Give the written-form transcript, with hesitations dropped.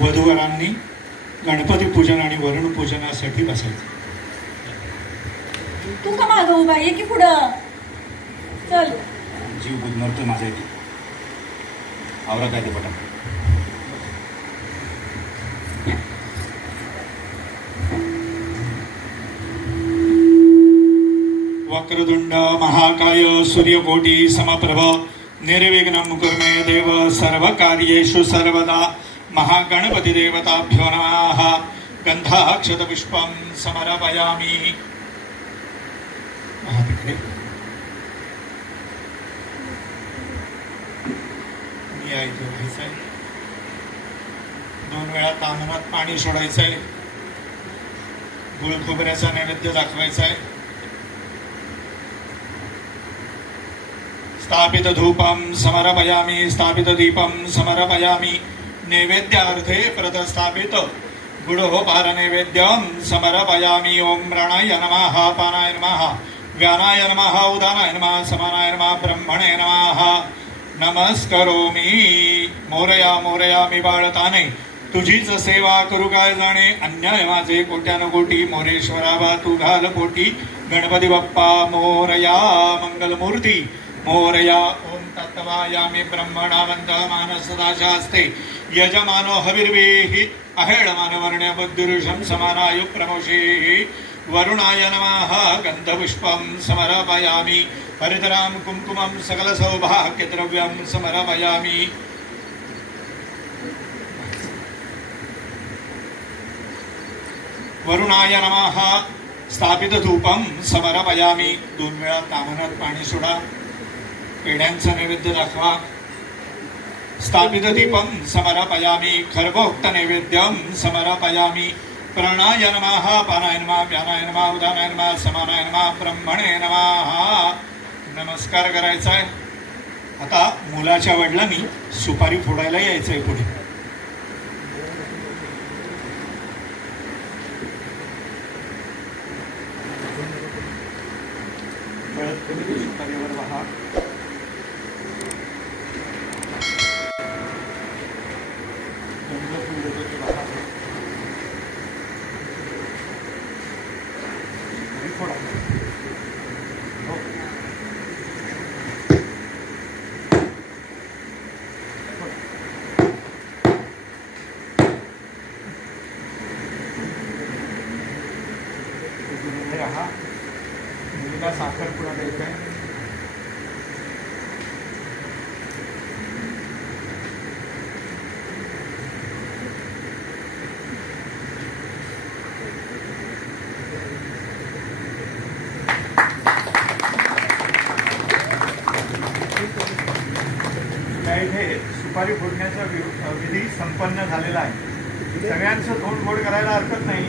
वधूवरांनी गणपती पूजन आणि वरुण पूजनासाठी बसायचं. तू का मागं उभा आहे की पुढं चल. जीव गुदमरतो माझा इथे. आवरा काय ते पटा. वक्रतुंड महाकाय सूर्यकोटी समप्रभ निर्विघ्नं कुरु मे देव सर्वकार्येषु सर्वदा. महागणपती देवताभ्यो नमः. गंधाक्षतपुष्पं समर्पयामि. यायचं व्हायचंय. 2 वेळा तांदळात पाणी सोडायचंय. गुळ खोबऱ्याचा नैवेद्य दाखवायचा आहे. स्थापित धूपं समर्पयामि. स्थापित दीपं समर्पयामि. नैवेद्यार्थे प्रतस्थापित गुडोपहार नैवेद्यं समर्पयामि. ओम प्राणाय नमः. पानाय नमः. व्यानाय नमः. उदानाय नमः. समानाय नमः. ब्रह्मणे नमः. नमस्करोमि. मोरया मोरया मी बाळताने तुझीच सेवा करू काय जाणे. अन्याय माझे कोट्यानुकोटी. मोरेश्वरा बा तू घाल पोटी. गणपती बाप्पा मोरया. मंगलमूर्ती मोरया. ओम तत्वायामी ब्रह्मणावंत मानसदाशास्ते यजमानो हविर्वेहि अहेळमान वर्ण्य बुद्धिरुषं समानायु प्रमोषेहि. वरुणाय नमः. गंधपुष्पं समर्पयामि. हरितरां कुंकुमं सकल सौभाग्यद्रव्यं समर्पयामि. वरुणाय नमः. स्थापित धूपं समर्पयामि. 2 वेळा ताम्हणात पाणी सोडा. पेढ्यांचा नैवेद्य दाखवा. स्थापित दीपं समर्पयामि. खर्वोक्त नैवेद्यं समर्पयामि. प्राणाय नमः. पानाय नमः. व्यानाय नमः. उदानाय नमः. समानाय नमः. ब्रह्मणे नमः. नमस्कार करायचा आहे. आता मुलाच्या वडिलांनी सुपारी फोडायला यायचंय पुढे. सुपारीवर वाहा. रहा. मुलीला साखरपुडा द्यायचा आहे. इथे सुपारी फोडण्याचा विधी संपन्न झालेला आहे. सगळ्यांचं तोंड गोड करायला हरकत नाही.